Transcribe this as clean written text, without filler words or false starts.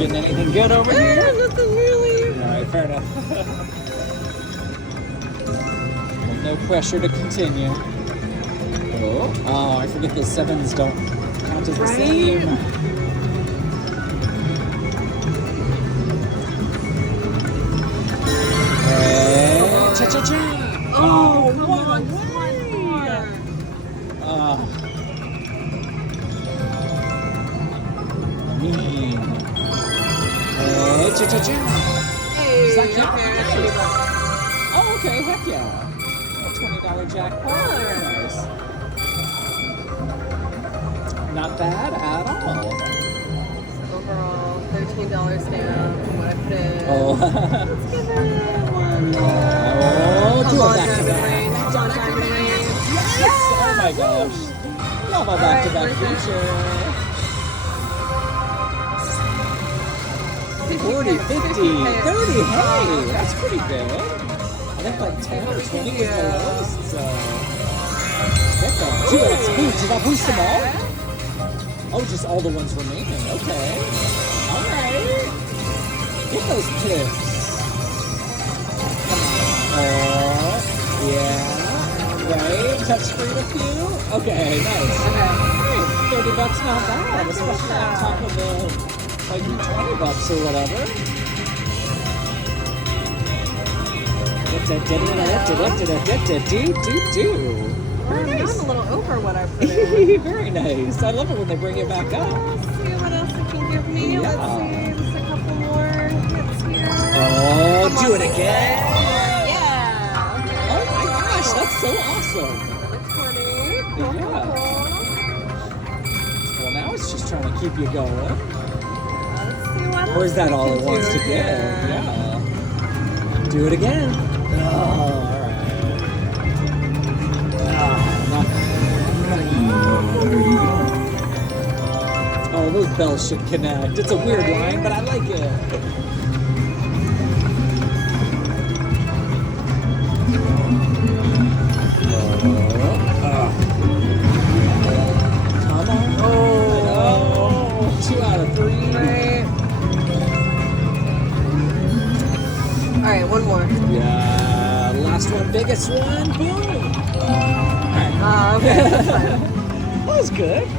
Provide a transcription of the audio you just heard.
Getting anything good over here? Nothing really. Alright, fair enough. Well, no pressure to continue. Oh, I forget the sevens don't count as the same. Hey, cha-cha-cha! Oh, come what on, a come on, mean. Hey, cha-cha-cha! Hey, Does that count? okay, Nice. $20. Oh, okay, heck yeah. A $20 jackpot. Very nice. Not bad at all. Overall, $13 now from what I put in. Oh. Let's give it one more. Oh, do Come a on, back-to-back. diamond range. Come on, diamond range. Yes! Oh my gosh. Love a back-to-back Alright, feature. 40, 50, 30. Hey, that's pretty good. I think like 10 or 20 was the lowest. So. Get them. Do it. Did that boost them all? Oh, just all the ones remaining. Okay. All right. Get those pips. Oh, yeah. Right. Touchscreen a few. Okay, nice. Okay. Hey, $30 not bad, especially on top of the like $20 or whatever. Do. Very nice. I'm a little over what I put in. Very nice. I love it when they bring it back up. Let's see what else it can give me. Yeah. Let's see. Just a couple more hits here. Oh, do it again. Yeah. Okay. Oh my gosh, that's so awesome. Another 20. Yeah. Well, now it's just trying to keep you going. Let's see what else Or is that we all can it wants do to give? here. Yeah. Do it again. Oh, all right. Oh, those bells should connect. It's a weird line, but I like it. Come on. Oh, 2 out of 3. Right. All right, one more. Yeah, last one, biggest one. Boom. All right. Okay, that's fine. That was good.